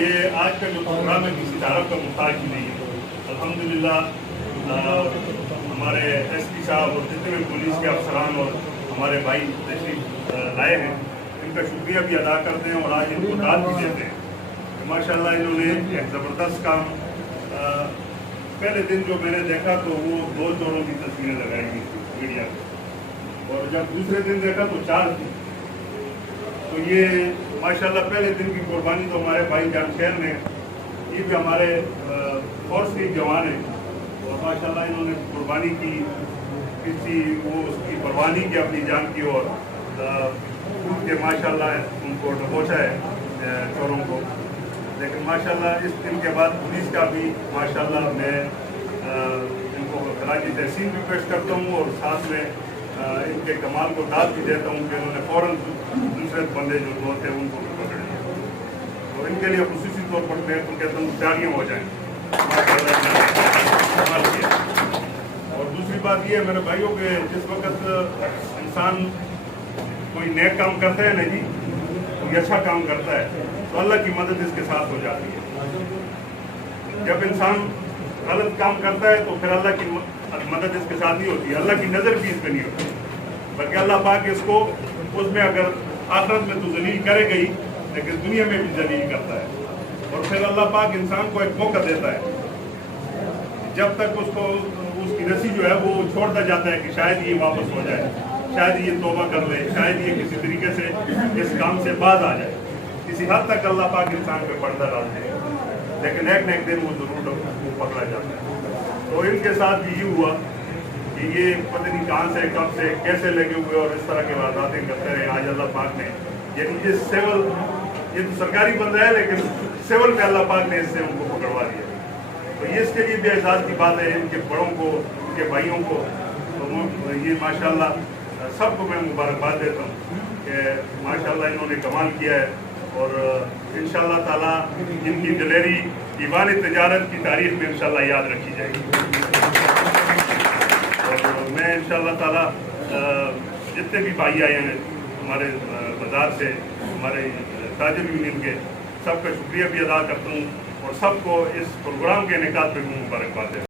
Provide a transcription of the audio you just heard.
ये आज का जो प्रोग्राम है किसी तारफ का मुताज ही नहीं है। अल्हम्दुलिल्लाह हमारे एसपी साहब और जितने भी पुलिस के अफसरान और हमारे भाई तशरीफ लाए हैं, इनका शुक्रिया भी अदा करते हैं और आज इनको दाद भी देते हैं। माशाल्लाह इन्होंने एक ज़बरदस्त काम, पहले दिन जो मैंने देखा तो वो 2 जोड़ों की तस्वीरें लगाई हुई थी मीडिया में, और जब दूसरे दिन देखा तो 4 थी। तो ये माशाल्लाह पहले दिन की कुर्बानी तो हमारे भाई जानशहर ने, ये भी हमारे फोर्स के जवान हैं और माशाल्लाह इन्होंने कुर्बानी की, किसी वो उसकी परवाह नहीं की अपनी जान की, और कूद के माशाल्लाह उनको दबोचा है चोरों को। लेकिन माशाल्लाह इस दिन के बाद पुलिस का भी माशाल्लाह मैं इनको खराजी तहसीन भी पेश करता हूँ और साथ में इनके कमाल को दाद भी देता हूँ कि उन्होंने फ़ौरन दूसरे बंदे जो 2 थे उनको भी पकड़ लिया। तो इनके लिए खुसूसी तौर पर मैं तो कहता हूँ तालियाँ हो जाएँ। और दूसरी बात ये है मेरे भाइयों के, जिस वक्त इंसान कोई नेक काम करता है ना जी, कोई अच्छा काम करता है तो अल्लाह की मदद इसके साथ हो जाती है। जब इंसान गलत काम करता है तो फिर अल्लाह की मदद इसके साथ नहीं होती, अल्लाह की नज़र भी इस पर नहीं होती, बल्कि अल्लाह पाक इसको उसमें अगर आखिरत में तो जलील करेगा ही, लेकिन दुनिया में भी जलील करता है। और फिर अल्लाह पाक इंसान को एक मौका देता है, जब तक उसको उसकी रस्सी जो है वो छोड़ता जाता है कि शायद ये वापस हो जाए, शायद ये तौबा कर ले, शायद ये किसी तरीके से इस काम से बाज आ जाए। किसी हद तक अल्लाह पाक इंसान पे पर्दा डालते हैं, लेकिन एक न एक दिन वो जरूर पकड़ा जाता है। तो इनके साथ भी ये हुआ कि ये पता नहीं कहाँ से, कब से, कैसे लगे हुए और इस तरह के वारदातें करते रहे। आज अल्लाह पाक ने, यानी ये सिविल, ये तो सरकारी बंदा है लेकिन सिविल में अल्लाह पाक ने इससे उनको पकड़वा दिया। तो ये इसके लिए भी एहसास की बात है, इनके बड़ों को, इनके भाइयों को। तो ये माशाल्लाह सबको मैं मुबारकबाद देता हूँ कि माशाल्लाह इन्होंने कमाल किया है, और इंशाअल्लाह ताला इनकी दिलेरी दीवान तजारत की तारीख में इंशाअल्लाह याद रखी जाएगी। और मैं इंशाअल्लाह ताला जितने भी भाई आए हैं हमारे बाज़ार से, हमारे ताजिर यूनियन के, सबका शुक्रिया भी अदा करता हूँ और सबको इस प्रोग्राम के इनेकाद पर मुबारकबाद देता हूँ।